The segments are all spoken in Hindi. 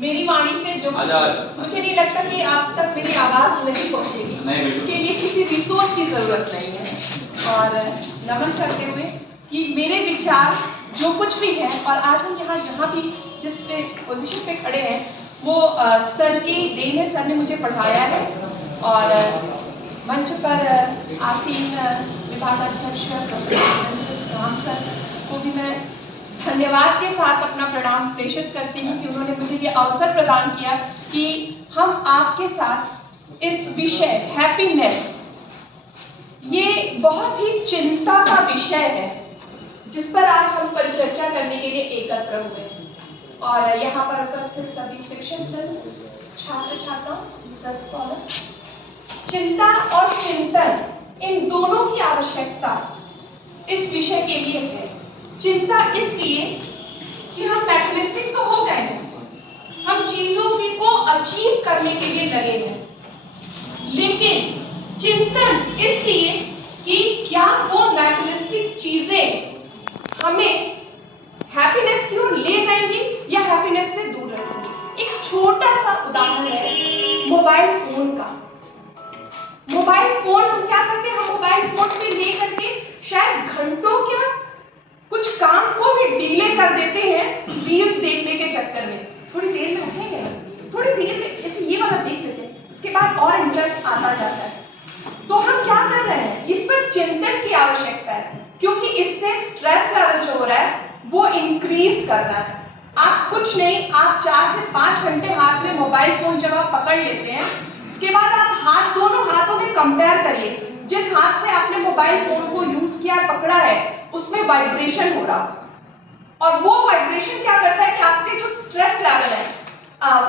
मेरी वाणी से जो मुझे नहीं लगता कि आप तक मेरी आवाज़ नहीं पहुँचेगी। इसके लिए किसी रिसोर्स की ज़रूरत नहीं है। और नमन करते हुए कि मेरे विचार जो कुछ भी है, और आज हम यहाँ जहाँ भी जिस पे पोजीशन पे खड़े हैं वो सर की देन है। सर ने मुझे पढ़ाया है और मंच पर आसीन विभागाध्यक्ष राम सर को भी मैं धन्यवाद के साथ अपना प्रणाम प्रेषित करती हूँ कि उन्होंने मुझे ये अवसर प्रदान किया कि हम आपके साथ इस विषय हैप्पीनेस, ये बहुत ही चिंता का विषय है जिस पर आज हम परिचर्चा करने के लिए एकत्र हुए हैं। और यहाँ पर उपस्थित सभी शिक्षक छात्र छात्राओं, चिंता और चिंतन, इन दोनों की आवश्यकता इस विषय के लिए है। चिंता इसलिए कि हम मैटेरियलिस्टिक तो हो गए हैं, हम चीजों को अचीव करने के लिए लगे हैं, लेकिन चिंतन इसलिए कि क्या वो मैटेरियलिस्टिक चीजें हमें हैप्पीनेस की ओर ले जाएंगी या हैप्पीनेस से दूर रखेंगी। एक छोटा सा उदाहरण है मोबाइल फोन का। मोबाइल फोन हम क्या करते हैं, हम मोबाइल फोन पे ले करके शायद घंटों क्या कुछ काम को भी डिले कर देते हैं रील्स देखने के चक्कर में। थोड़ी देर में उठेंगे, थोड़ी देर में अच्छा ये वाला देख लेते हैं, उसके बाद और इंटरेस्ट आता जाता है। तो हम क्या कर रहे हैं, इस पर चिंतन की आवश्यकता है, क्योंकि इससे स्ट्रेस लेवल जो हो रहा है वो इंक्रीज कर रहा है। आप कुछ नहीं, आप 4 से 5 घंटे हाथ में मोबाइल फोन जब आप पकड़ लेते हैं, उसके बाद आप हाथ दोनों हाथों में कंपेयर करिए, जिस हाथ से आपने मोबाइल फोन को यूज किया पकड़ा है उसमें वाइब्रेशन हो रहा, और वो वाइब्रेशन क्या करता है कि आपके जो स्ट्रेस लेवल है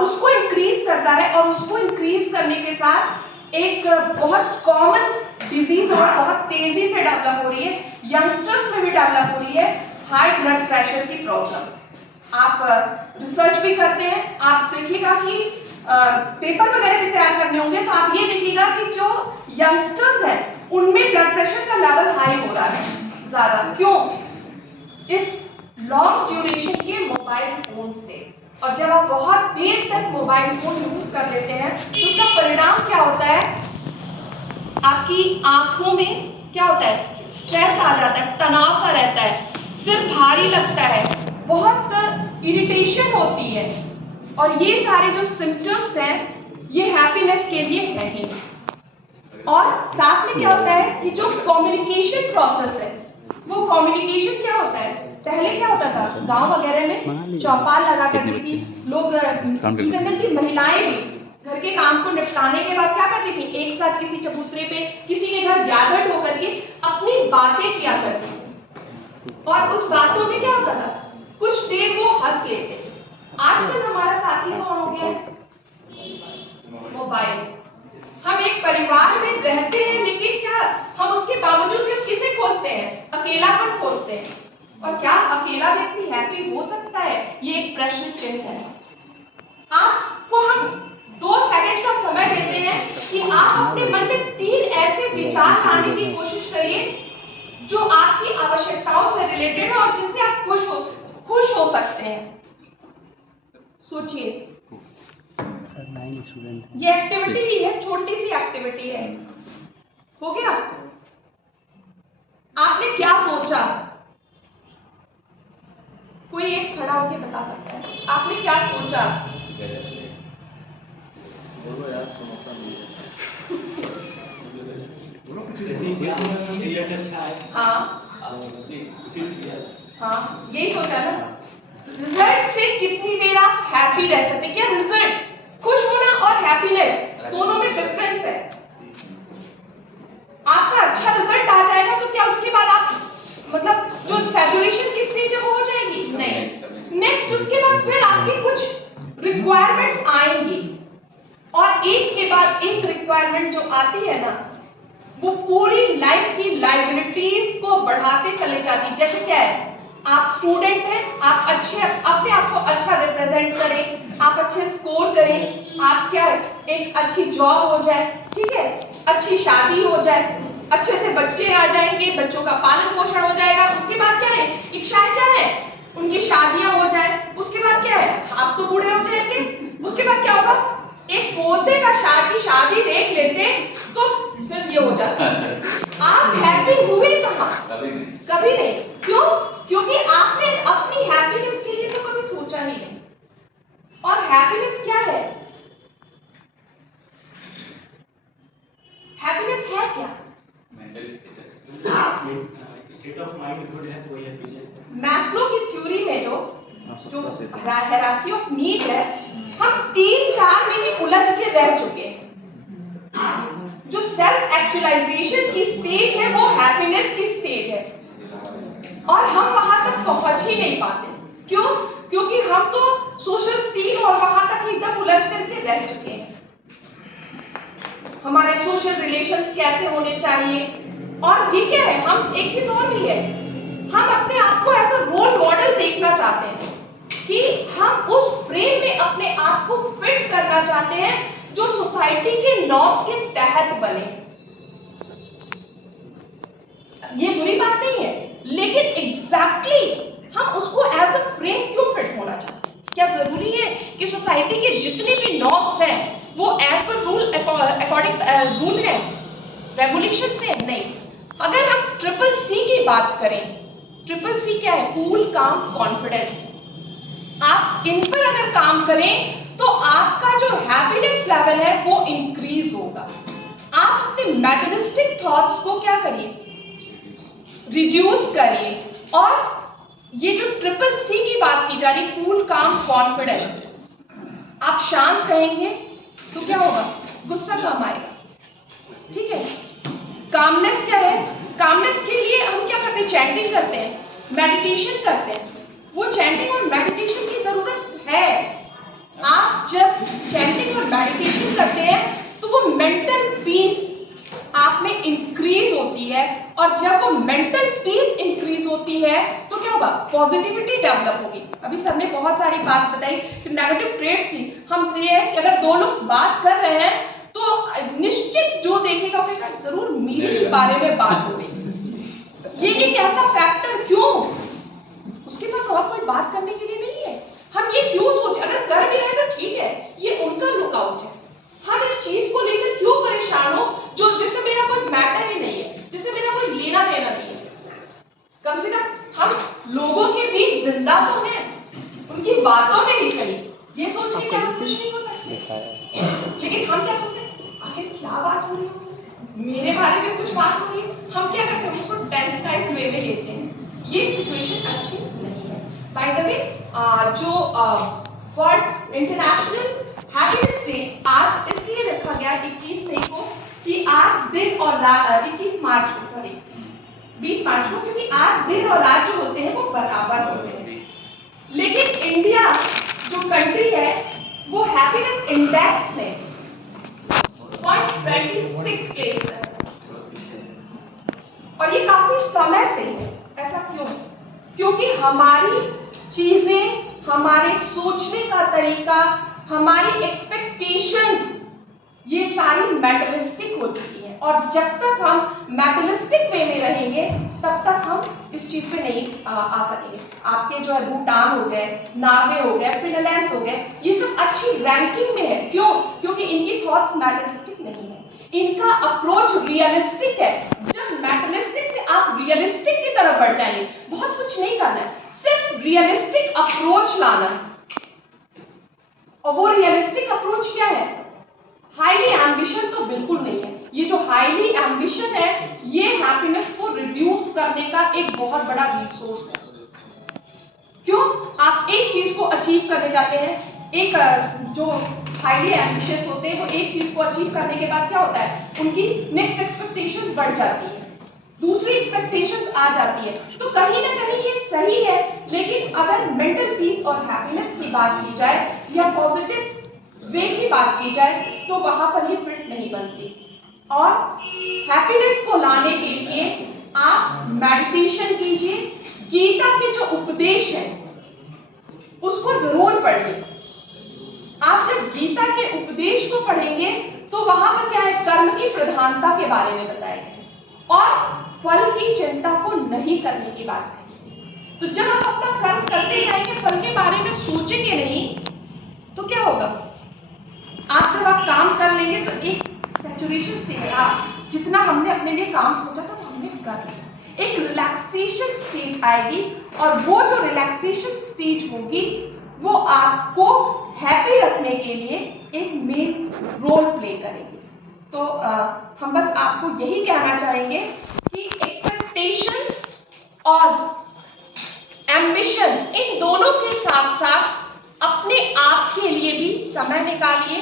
उसको इंक्रीज करता है, और उसको इंक्रीज करने के साथ एक बहुत कॉमन डिजीज और बहुत तेजी से डेवलप हो रही है, यंगस्टर्स में भी डेवलप हो रही है, हाई ब्लड प्रेशर की प्रॉब्लम। आप रिसर्च भी करते हैं, आप देखिएगा कि पेपर वगैरह भी तैयार करने होंगे तो आप ये देखिएगा कि जो यंगस्टर्स हैं उनमें ब्लड प्रेशर का लेवल हाई हो रहा है ज्यादा। क्यों? इस लॉन्ग ड्यूरेशन के मोबाइल फोन से। और जब आप बहुत देर तक मोबाइल फोन यूज कर लेते हैं तो उसका परिणाम क्या होता है, आपकी आंखों में क्या होता है, स्ट्रेस आ जाता है, तनाव सा रहता है, सिर भारी लगता है, बहुत इरिटेशन होती है, और ये सारे जो सिम्टम्स हैं ये हैप्पीनेस के लिए है ही। और साथ में क्या होता है कि जो कम्युनिकेशन प्रोसेस है, वो कम्युनिकेशन क्या होता है, पहले क्या होता था गांव वगैरह में चौपाल लगा करती थी लोग, इवन की महिलाएं भी घर के काम को निपटाने के बाद क्या करती थी, एक साथ किसी चबूतरे पे किसी के घर गैदर्ड होकर के अपनी बातें किया करती थी, और उस बातों में क्या होता था, कुछ देर वो हंस लेते थे। आजकल हमारा साथी कौन हो गया है, मोबाइल। हम एक परिवार में रहते हैं, लेकिन क्या हम उसके बावजूद भी किसे खोजते हैं, अकेलापन खोजते हैं। और क्या अकेला व्यक्ति हैप्पी हो सकता है, ये एक प्रश्न चिन्ह है। आपको हम 2 सेकंड का समय देते हैं कि आप अपने मन में 3 ऐसे विचार लाने की कोशिश करिए जो आपकी आवश्यकताओं से रिलेटेड है और जिससे आप खुश हो सकते हैं। सोचिए, ये एक्टिविटी ही है, छोटी सी एक्टिविटी है। हो गया? आपने क्या सोचा? कोई एक खड़ा होकर बता सकता है, आपने क्या सोचा? हाँ, यही सोचा ना। रिजल्ट से कितनी देर आप हैप्पी रह सकते हैं? क्या रिजल्ट, खुश होना और हैप्पीनेस दोनों में डिफरेंस है। आपका अच्छा रिजल्ट आ जाएगा तो क्या उसके बाद आप मतलब जो सैचुरेशन की स्टेज है वो हो जाएगी? नहीं। नेक्स्ट उसके बाद फिर आपकी कुछ रिक्वायरमेंट्स आएंगी, और एक के बाद एक रिक्वायरमेंट जो आती है ना, वो पूरी लाइफ की लायबिलिटीज को बढ़ाते चले जाती। जैसे क्या है, आप स्टूडेंट हैं, आप अच्छे अपने आप को अच्छा रिप्रेजेंट करें, आप अच्छे स्कोर करें, आप क्या एक अच्छी जॉब हो जाए, ठीक है, अच्छी शादी हो जाए, अच्छे से बच्चे आ जाएंगे, बच्चों का पालन पोषण हो जाएगा। उसके बाद क्या है, इच्छाएं क्या है, उनकी शादियां हो जाए। उसके बाद क्या है, आप तो बूढ़े हो जाएंगे, उसके बाद क्या होगा, एक पोते का शादी देख लेते तो फिर ये हो जाता। आप हैप्पी हुए कहाँ? कभी नहीं। क्यों? क्योंकि आपने अपनी हैप्पीनेस के लिए तो कभी सोचा ही नहीं। और हैप्पीनेस क्या है? हैप्पीनेस है क्या? स्टेट ऑफ माइंड गुड है तो वही हैप्पीनेस है। मैस्लो की थ्योरी में जो हायरार्की ऑफ नीड है, हम 3-4 में ही उलझ के रह चुके हैं। जो सेल्फ एक्चुअलाइजेशन की स्टेज है वो हैप्पीनेस की स्टेज है, और हम वहां तक पहुंच ही नहीं पाते। क्यों? क्योंकि हम तो सोशल स्टीम और वहां तक एकदम उलझ करके रह चुके हैं। हमारे सोशल रिलेशंस कैसे होने चाहिए, और ये क्या है, हम एक चीज और भी है, हम अपने आप को एज अ रोल मॉडल देखना चाहते हैं कि हम उस फ्रेम में अपने आप को फिट करना चाहते हैं जो सोसाइटी के नॉर्म्स के तहत बने। ये बुरी बात नहीं है, लेकिन एग्जैक्टली हम उसको एज अ फ्रेम क्यों फिट होना चाहते हैं? क्या जरूरी है कि सोसाइटी के जितने भी नॉर्म्स हैं वो एज पर रूल अकॉर्डिंग रूल है, रेगुलेशन से? नहीं। अगर हम ट्रिपल सी की बात करें, ट्रिपल सी क्या है? कूल, काम, कॉन्फिडेंस। आप इन पर अगर काम करें तो आपका जो हैप्पीनेस लेवल है वो इंक्रीज होगा। आप अपने मैटेरियलिस्टिक थॉट्स को क्या करिए? रिड्यूस करिए। और ये जो ट्रिपल सी की बात की जा रही, कूल, काम, कॉन्फिडेंस, आप शांत रहेंगे तो क्या होगा? गुस्सा कम आएगा। ठीक है। कामनेस क्या है? कामनेस के लिए हम क्या करते हैं? चैंटिंग करते हैं, मेडिटेशन करते हैं। वो चैंटिंग और मेडिटेशन की जरूरत है। आप जब चैंटिंग और मेडिटेशन करते हैं तो वो मेंटल पीस आप में इंक्रीज होती है, और जब वो मेंटल पीस इंक्रीज होती है तो क्या होगा? पॉजिटिविटी डेवलप होगी। अभी सर ने बहुत सारी बात बताई कि नेगेटिव ट्रेट्स की। हम ये है कि अगर दो लोग बात कर रहे हैं तो निश्चित जो देखेगा वो जरूर मेरे बारे में बात हो रही है। ये एक ऐसा फैक्टर, क्यों? उसके पास और कोई बात करने के लिए नहीं है। हम ये क्यों सोच, अगर कर भी रहे तो ठीक है, ये उनका लुकआउट है। हम इस चीज को लेकर क्यों परेशान हो जो जिससे मेरा कोई मैटर ही नहीं है, जिससे मेरा कोई लेना देना नहीं है। कम से कम हम लोगों के बीच जिंदा तो हैं, उनकी बातों में ही सही। ये सोच के हम खुश नहीं हो सकते, लेकिन हम क्या सोचते हैं, आखिर क्या बात हो रही हो, मेरे बारे में कुछ बात हो रही है, हम क्या करते हैं? उसको टेंसटाइज वे में लेते हैं। ये सिचुएशन अच्छी नहीं है। बाय द वे, जो वर्ल्ड इंटरनेशनल हैप्पीनेस डे आज इसलिए रखा गया 21 मई को कि आज दिन और रात 21 मार्च को, सॉरी 20 मार्च को, क्योंकि आज दिन और रात जो होते हैं वो बराबर होते हैं। लेकिन इंडिया जो कंट्री है वो हैप्पीनेस इंडेक्स में 126 प्लेस है, और ये काफी समय से है। ऐसा क्यों? क्योंकि हमारी चीजें, हमारे सोचने का तरीका, हमारी एक्सपेक्टेशंस, ये सारी मैटेरियलिस्टिक हो चुकी हैं। और जब तक हम मैटेरियलिस्टिक वे में रहेंगे तब तक हम इस चीज पे नहीं आ सकेंगे। आपके जो है भूटान हो गए, नॉर्वे हो गए, फिनलैंड हो गए, ये सब अच्छी रैंकिंग में है। क्यों? क्योंकि इनकी थॉट्स मैटेरियलिस्टिक नहीं है, इनका अप्रोच रियलिस्टिक है। जब मैटेरियलिस्टिक से आप रियलिस्टिक की तरफ बढ़ जाएंगे, बहुत कुछ नहीं करना है, सिर्फ रियलिस्टिक अप्रोच लाना है। और वो रियलिस्टिक अप्रोच क्या है? हाईली एम्बिशन तो बिल्कुल नहीं है। ये जो हाईली एम्बिशन है ये हैप्पीनेस को रिड्यूस करने का एक बहुत बड़ा रिसोर्स है। क्यों? आप एक चीज को अचीव करने जाते हैं, एक जो हाईली एम्बिशियस होते हैं वो एक चीज को अचीव करने के बाद क्या होता है? उनकी नेक्स्ट एक्सपेक्टेशन बढ़ जाती है, दूसरी एक्सपेक्टेशंस आ जाती है। तो कहीं ना कहीं ये सही है, लेकिन अगर मेंटल पीस और हैप्पीनेस की बात की जाए या पॉजिटिव वे की बात की जाए तो वहां पर ये फिट नहीं बनती। और हैप्पीनेस को लाने के लिए आप मेडिटेशन कीजिए, गीता के जो उपदेश है उसको जरूर पढ़िए। आप जब गीता के उपदेश को पढ़ेंगे तो वहां पर क्या है? कर्म की प्रधानता के बारे में बताया गया और फल की चिंता को नहीं करने की बात है। तो जब आप अपना कर्म करते जाएंगे, फल के बारे में सोचेंगे नहीं, तो क्या होगा? जितना हमने अपने लिए काम सोचा था वो हमने कर लिया। एक रिलैक्सेशन स्टेज आएगी और वो जो रिलैक्सेशन स्टेज होगी वो आपको हैप्पी रखने के लिए एक मेन रोल प्ले करेगी। तो हम बस आपको यही कहना चाहेंगे कि एक्सपेक्टेशंस और एम्बिशन इन दोनों के साथ साथ अपने आप के लिए भी समय निकालिए।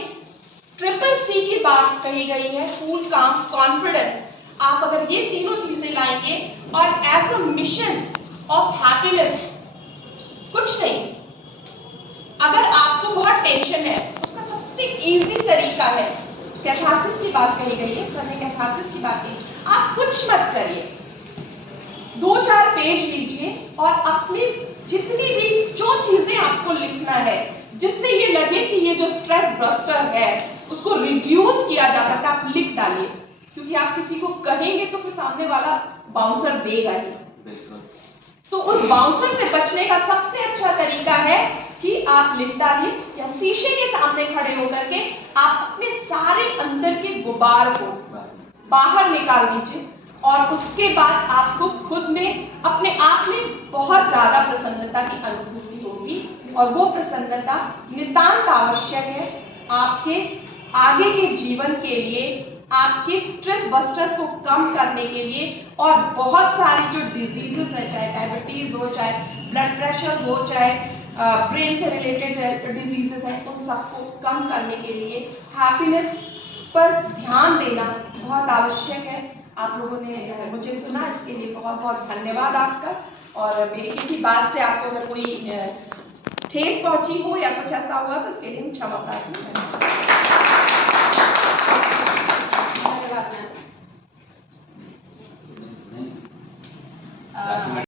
ट्रिपल सी की बात कही गई है, कूल, काम, कॉन्फिडेंस। आप अगर ये तीनों चीजें लाएंगे और as a mission of happiness, कुछ नहीं, अगर आपको बहुत टेंशन है उसका सबसे इजी तरीका है, कैथारसिस की बात कही गई है, सर ने कैथारसिस की बात की, आप कुछ मत करिए, 2-4 पेज लीजिए और अपनी जितनी भी जो चीजें आपको लिखना है जिससे ये लगे कि ये जो स्ट्रेस बस्टर है उसको रिड्यूस किया जा सकता है, आप लिख डालिए। क्योंकि आप किसी को कहेंगे तो फिर सामने वाला बाउंसर देगा ही। तो उस बाउंसर से बचने का सबसे अच्छा तरीका है कि आप लिख डालिए या शीशे के सामने खड़े होकर के आप अपने सारे अंदर के गुबार को बाहर निकाल दीजिए और उसके बाद आपको खुद में अपने आप में बहुत ज्यादा प्रसन्नता की अनुभूति होगी और वो प्रसन्नता नितांत आवश्यक है आपके आगे के जीवन के लिए, आपके स्ट्रेस बस्टर को कम करने के लिए और बहुत सारी जो डिजीजेस है, चाहे डायबिटीज हो, चाहे ब्लड प्रेशर हो, चाहे ब्रेन से रिलेटेड डिजीजेस हैं, उन सबको कम करने के लिए हैप्पीनेस पर ध्यान देना बहुत आवश्यक है। आप लोगों ने मुझे सुना, इसके लिए बहुत बहुत धन्यवाद आपका। और मेरी किसी बात से आपको अगर कोई ठेस पहुंची हो या कुछ ऐसा हुआ तो इसके लिए हम क्षमा प्रार्थना करें।